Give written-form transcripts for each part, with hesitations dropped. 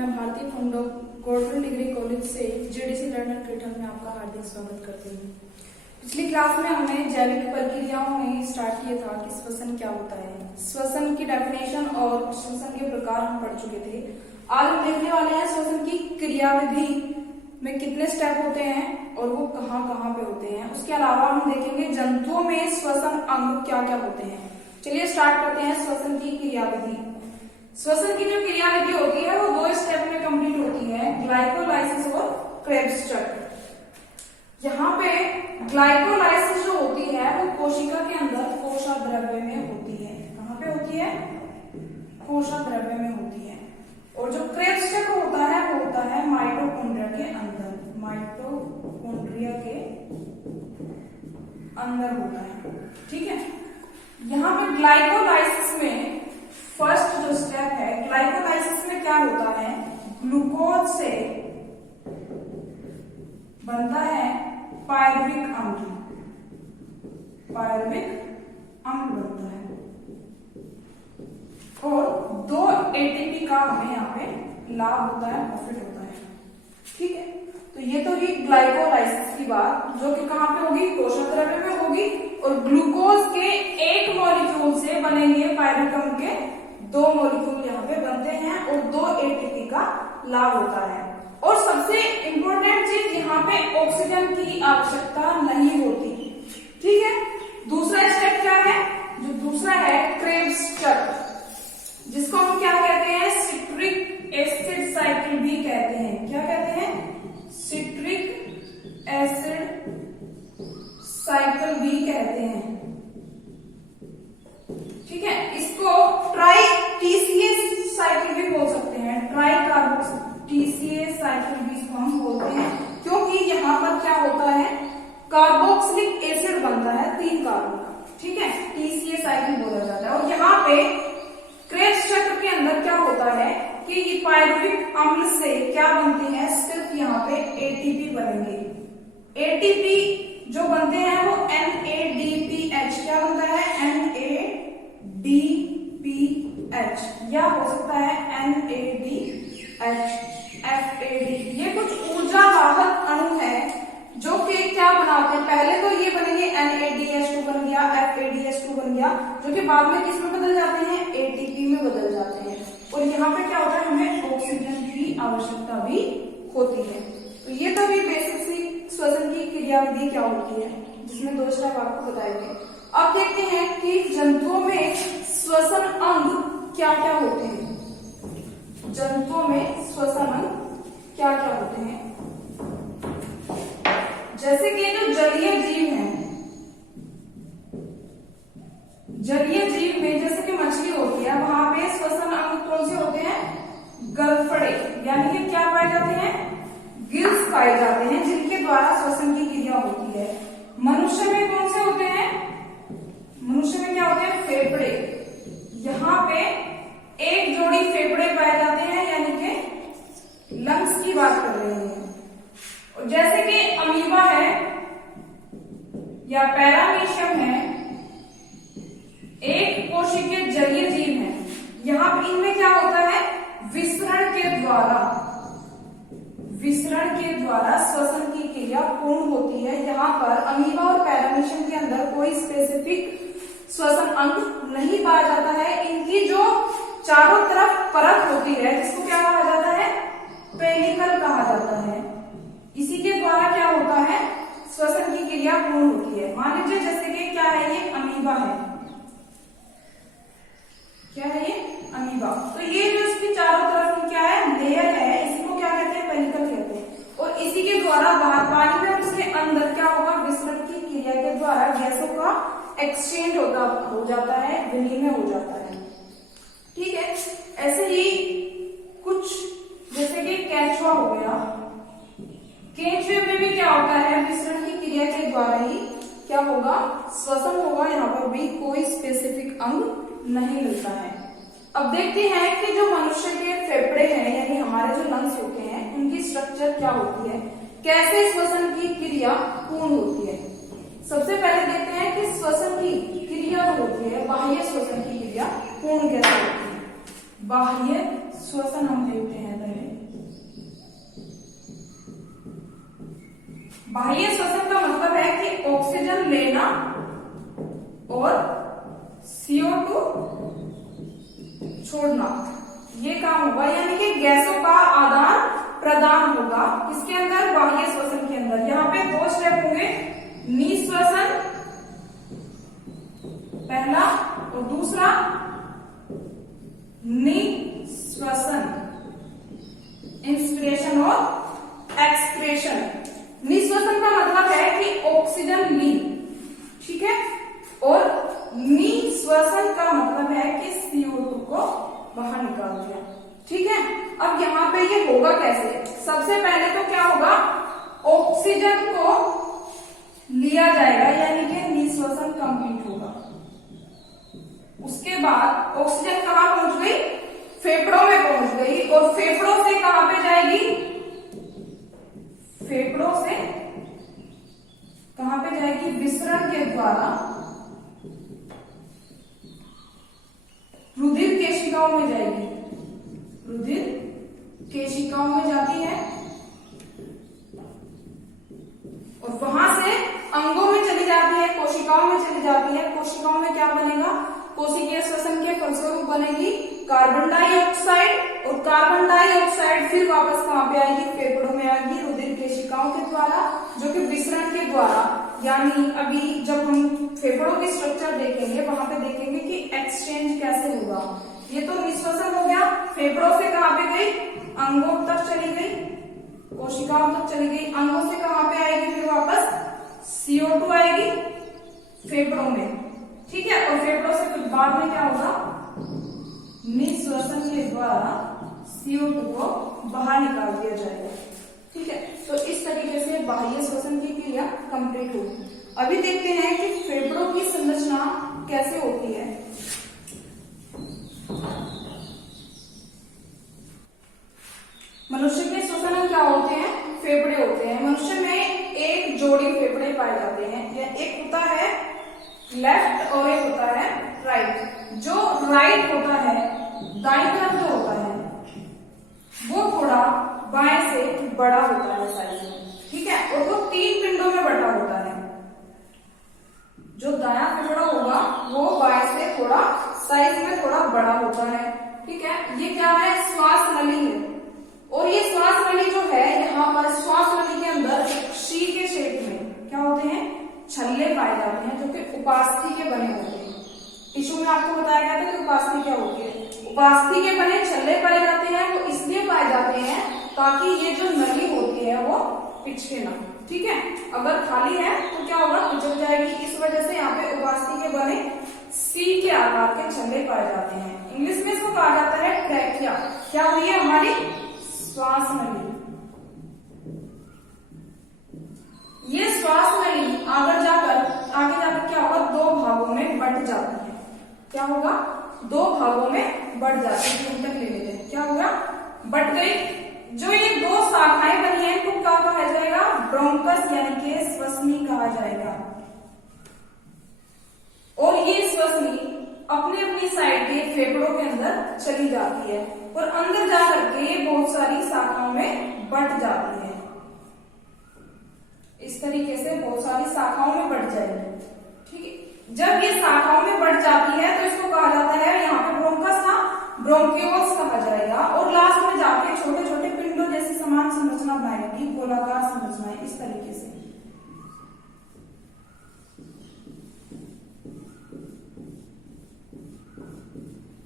मैं भारती फंडो government degree college से जीडीसी लर्नर क्रिएटर में आपका हार्दिक स्वागत करती हूँ। पिछली क्लास में हमने जैविक प्रक्रियाओं में स्टार्ट किया था कि श्वसन क्या होता है, श्वसन की डेफिनेशन और श्वसन के प्रकार हम पढ़ चुके थे। आज हम देखने वाले हैं श्वसन की क्रियाविधि में कितने स्टेप होते हैं और वो कहाँ कहाँ पे होते हैं। उसके अलावा हम देखेंगे जंतुओं में श्वसन अंग क्या क्या होते हैं। चलिए स्टार्ट करते हैं श्वसन की क्रियाविधि। श्वसन की जो क्रियाविधि होती है वो दो स्टेप में कंप्लीट होती है, ग्लाइकोलाइसिस और क्रेब्स चक्र। यहाँ पे ग्लाइकोलाइसिस जो होती है वो कोशिका के अंदर कोशाद्रव्य में होती है। कहाँ पे होती है? कोशाद्रव्य में होती है। और जो क्रेब्स चक्र होता है वो होता है माइटोकॉन्ड्रिया के अंदर, माइटोकॉन्ड्रिया के अंदर होता है। ठीक है, यहाँ पे ग्लाइकोलाइसिस में फर्स्ट जो स्टेप है, ग्लाइकोलाइसिस में क्या होता है, ग्लूकोज से बनता है पायरुविक अम्ल, पायरुविक अम्ल बनता है और 2 एटीपी का हमें यहाँ पे लाभ होता है, प्रॉफिट होता है। ठीक है, तो ये तो ही ग्लाइकोलाइसिस की बात, जो कि कहाँ पे होगी, कोशाद्रव्य में होगी। और ग्लूकोज के एक मॉलिक्यूल से बनेंगे पायरुविक अम्ल के 2 मॉलिक्यूल यहाँ पे बनते हैं और 2 एटीपी का लाभ होता है। और सबसे इंपॉर्टेंट चीज यहाँ पे ऑक्सीजन की आवश्यकता नहीं होती। ठीक है, दूसरा स्टेप क्या है, जो दूसरा है क्रेब्स चक्र, जिसको हम क्या कहते हैं, सिट्रिक एसिड साइकिल भी कहते हैं। क्या कहते हैं? सिट्रिक एसिड साइकिल भी कहते हैं। ठीक है, इसको ट्राई टीसीएस साइकिल भी बोल सकते हैं, ट्राई कार्बोक्सिल टीसीएस साइकिल भी इसको हम बोलते हैं, क्योंकि यहाँ पर क्या होता है, कार्बोक्सिलिक एसिड बनता है 3 कार्बन का। ठीक है, टीसीएस साइकिल बोला जाता है। और यहाँ पे क्रेब्स चक्र के अंदर क्या होता है कि ये पायरुविक अम्ल से क्या बनती है, सिर्फ यहाँ पे एटीपी बनेंगे। एटीपी जो बनते हैं वो NADPH, क्या बनता है, NADPH, या हो सकता है NADH, FAD। ये कुछ ऊर्जा वाहक अणु है जो कि क्या बनाते हैं, पहले तो ये बनेंगे NADH2 बन गया, FADH2 बन गया, जो कि बाद में किस में बदल जाते हैं, ATP में बदल जाते हैं। और यहाँ पे क्या होता है, हमें ऑक्सीजन की आवश्यकता भी होती है। तो ये तो भी बेसिक सी श्वसन की क्रियाविधि क्या होती है, जिसमें 2 स्टेप आपको बताएंगे। अब देखते हैं कि जंतुओं में श्वसन अंग क्या क्या होते हैं। जंतुओं में श्वसन अंग क्या क्या होते हैं, जैसे कि जो जलीय जीव हैं, जलीय जीव में जैसे कि मछली होती है, वहां पे श्वसन अंग कौन से होते हैं, गलफड़े, यानी कि क्या पाए जाते हैं, गिल्स पाए जाते हैं, जिनके द्वारा श्वसन की क्रिया होती है। मनुष्य में कौन से होते हैं, मनुष्य में क्या होते हैं, फेफड़े। यहाँ पे एक जोड़ी फेफड़े पाए जाते हैं, यानी कि लंग्स की बात कर रहे हैं। और जैसे कि अमीबा है या पैरामीशियम है, एक कोशिकीय जलीय जीव है। यहाँ पे इनमें क्या होता है, विसरण के द्वारा श्वसन की क्रिया पूर्ण होती है। यहाँ पर अमीबा और पैरामीशियम के अंदर कोई स्पेसिफिक श्वसन अंग नहीं पाया जाता है। इनकी जो चारों तरफ परत होती है, जिसको क्या कहा जाता है, पेलिकल कहा जाता है, इसी के द्वारा क्या होता है, श्वसन की क्रिया पूर्ण होती है। मान लीजिए जैसे कि क्या है, ये अमीबा है, क्या है ये, अमीबा। तो ये जो इसकी चारों तरफ की क्या है, लेयर है, इसी को क्या कहते हैं, पेलिकल कहते हैं। और इसी के द्वारा बाहर पानी में और उसके अंदर क्या होगा, विसरण की क्रिया के द्वारा गैसों का एक्सचेंज हो जाता है, विनिमय हो जाता है। ठीक है, ऐसे ही कुछ जैसे कि केंचुआ हो गया, केंचुए में भी क्या होता है, विसरण की क्रिया के द्वारा ही क्या होगा, श्वसन होगा। यहाँ पर भी कोई स्पेसिफिक अंग नहीं मिलता है। अब देखते हैं कि जो मनुष्य के फेफड़े हैं, यानी हमारे जो लंग्स होते हैं, उनकी स्ट्रक्चर क्या होती है, कैसे श्वसन की क्रिया पूर्ण होती है। सबसे पहले देखते हैं कि श्वसन की क्रिया होती है, बाह्य श्वसन की क्रिया पूर्ण कैसे होती है। बाह्य श्वसन हम देखते हैं पहले। बाह्य श्वसन का मतलब है कि ऑक्सीजन लेना और CO2 छोड़ना, ये काम होगा, यानी कि गैसों का आदान प्रदान होगा किसके अंदर, बाह्य श्वसन के अंदर। यहाँ पे 2 स्टेप होंगे, निःश्वसन पहला और दूसरा निःश्वसन, इंस्पिरेशन और एक्सप्रेशन। निःश्वसन का मतलब है कि ऑक्सीजन ली, ठीक है, और निःश्वसन का मतलब है कि CO2 को बाहर निकाल दिया, ठीक है। अब यहाँ पे ये होगा कैसे, सबसे पहले तो क्या होगा, ऑक्सीजन को लिया जाएगा, यानी कि निःश्वसन कंप्लीट होगा। उसके बाद ऑक्सीजन कहाँ पहुंच गई, फेफड़ों में पहुंच गई, और फेफड़ों से कहां पे जाएगी, फेफड़ों से कहां पे जाएगी, विसरण के द्वारा रुधिर केशिकाओं में जाएगी, रुधिर केशिकाओं में जाती है और वहां से अंगों में चली जाती है, कोशिकाओं में चली जाती है। कोशिकाओं में क्या बनेगा, कोशिकीय श्वसन के फलस्वरूप बनेगी कार्बन डाइऑक्साइड, और कार्बन डाइऑक्साइड फिर वापस कहां पे आएगी, फेफड़ों में आएगी रुधिर केशिकाओं के द्वारा, जो कि विसरण के द्वारा, यानी अभी जब हम फेफड़ों की स्ट्रक्चर देखेंगे वहां पे देखेंगे कि एक्सचेंज कैसे होगा। ये तो निःश्वसन हो गया, फेफड़ों से कहां पे गई, अंगों तक चली गई, कोशिकाओं तक चली गई, अंगों से कहां पे आएगी, फिर वापस CO2 आएगी फेफड़ों में, ठीक है, और फेफड़ों से फिर बाद में क्या होगा, निःश्वसन के द्वारा CO2 को बाहर निकाल दिया जाएगा, ठीक है। तो इस तरीके से बाह्य श्वसन की क्रिया कंप्लीट होगी। अभी देखते हैं कि फेफड़ों की संरचना कैसे होती है। मनुष्य के श्वसन क्या होते हैं, फेफड़े होते हैं। मनुष्य में एक जोड़ी फेफड़े पाए जाते हैं, एक होता है लेफ्ट और एक होता है राइट। जो राइट होता है, दाईं तरफ जो होता है, वो थोड़ा बाएं से बड़ा होता है साइज में, ठीक है, और वो 3 पिंडों में बटा होता है। जो दायां फेफड़ा होगा वो बाएं से थोड़ा साइज में थोड़ा बड़ा होता है, ठीक है। ये क्या है, श्वास नली है, और ये श्वास नली जो है, यहाँ पर श्वास नली के अंदर शी के शेप में क्या होते हैं, छल्ले पाए जाते हैं, जो कि उपास्थि के बने होते हैं। टिश्यू में आपको बताया गया था कि उपास्थि क्या होती है, उपास्थि के बने छल्ले पाए जाते हैं। वो इसलिए पाए जाते हैं ताकि ये जो नली होती है वो पिछले ना, ठीक है। अगर खाली है तो क्या होगा, पिछड़ जाएगी। इस वजह से यहाँ पे उपास्थि के बने सी के आकार के छल्ले पाए जाते हैं। इंग्लिश में इसको कहा जाता है ट्रैकिया। क्या हुई है, हमारी श्वास नली। ये श्वास नली आगे जाकर क्या होगा, 2 भागों में बंट जाती है। क्या होगा, 2 भागों में बढ़ जाती है। तक ले लेते हैं, क्या होगा, बट गई। जो ये 2 शाखाएं बनी है इनको क्या कहा जाएगा, ब्रोंकस यानी कि श्वसनी कहा जाएगा। और ये श्वसनी अपने अपनी साइड के फेफड़ों के अंदर चली जाती है और अंदर जाकर के बहुत सारी शाखाओं में बढ़ जाती है। इस तरीके से बहुत सारी शाखाओं में बढ़ जाएगी, ठीक है। जब ये शाखाओं में बढ़ जाती है तो इसको कहा जाता है, यहाँ पे ब्रोंकस था, ब्रोंकियोल्स कहा जाएगा। और लास्ट में जाके छोटे छोटे पिंडों जैसी समान संरचना बनाएगी, गोलाकार संरचना, इस तरीके से।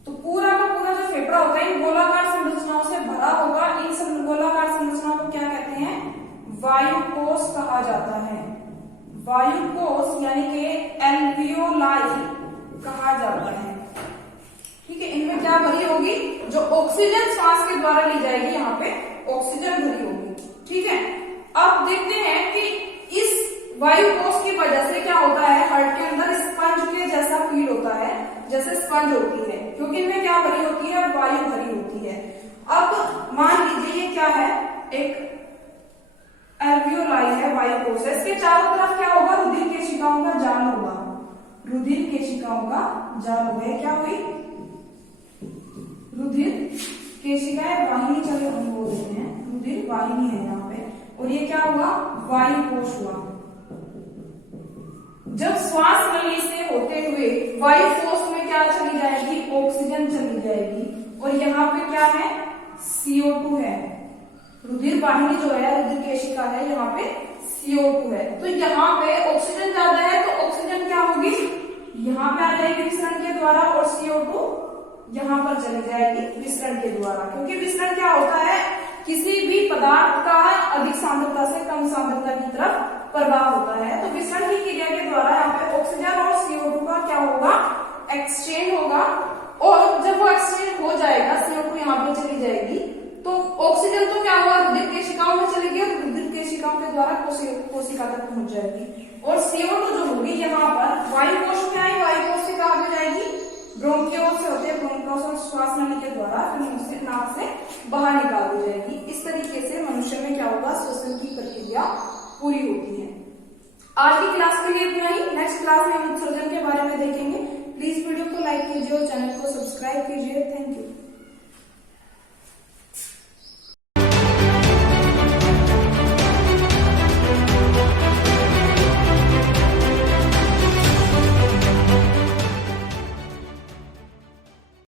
तो पूरा का पूरा जो फेफड़ा होता है इन गोलाकार संरचनाओं से भरा होगा। इन गोलाकार संरचनाओं को क्या कहते हैं, वायुकोश कहा जाता है। वायुकोश यानी कि एल्वियोलाई कहा जाता है, ठीक है। इनमें क्या भरी होगी, जो ऑक्सीजन श्वास के द्वारा ली जाएगी, यहाँ पे ऑक्सीजन भरी होगी, ठीक है। अब देखते हैं कि इस वायुकोश की वजह से क्या होता है, हार्ट के अंदर स्पंज के जैसा फील होता है, जैसे स्पंज होती है, क्योंकि इनमें क्या भरी होती है, वायु भरी होती है। अब मान लीजिए ये क्या है, एक एल्वियोलाई है, वायुकोश है। इसके चारों तरफ क्या होगा, रुधिर केशिकाओं का जाल होगा, रुधिर केशिकाओं का जाल होगा। क्या हुई, रुधिर केशिकाएं वाहिनी चल बोल देते हैं, रुधिर वाहिनी है यहाँ पे, और ये क्या हुआ, वायु कोश हुआ। जब श्वास नली से होते हुए वायु कोश में क्या चली जाएगी, ऑक्सीजन चली जाएगी, और यहाँ पे क्या है, CO2 है। रुधिर वाहिनी जो है, रुधिर केशिका है, यहाँ पे CO2 है। तो यहाँ पे ऑक्सीजन ज्यादा है तो ऑक्सीजन क्या होगी, यहाँ पे आ जाएगी विसरण के द्वारा, और CO2 यहाँ पर चली जाएगी विसरण के द्वारा। क्योंकि विसरण क्या होता है, किसी भी पदार्थ का अधिक सांद्रता से कम सांद्रता की तरफ प्रवाह होता है। तो विसरण की क्रिया के द्वारा यहाँ पे ऑक्सीजन और CO2 का क्या होगा, एक्सचेंज होगा, और जब वो एक्सचेंज हो जाएगा, CO2 यहाँ पे चली जाएगी, तो ऑक्सीजन तो क्या हुआ, रुधिर केशिकाओं में चली गई, और रुधिर केशिकाओं के द्वारा कोशिका तक पहुंच जाएगी, और CO2 जो होगी यहाँ पर वायु कोश में आई, वायु कोश से कहाँ पे जाएगी, ब्रोंकियोल से होते हैं, ब्रोंकोस और श्वास नली के द्वारा फिर नाक से बाहर निकाल दी जाएगी। इस तरीके से मनुष्य में क्या होगा, श्वसन की प्रक्रिया पूरी होती है। आज की क्लास के लिए इतना ही। नेक्स्ट क्लास में हम उत्सर्जन के बारे में देखेंगे। प्लीज वीडियो को लाइक कीजिए और चैनल को सब्सक्राइब कीजिए। Thank you.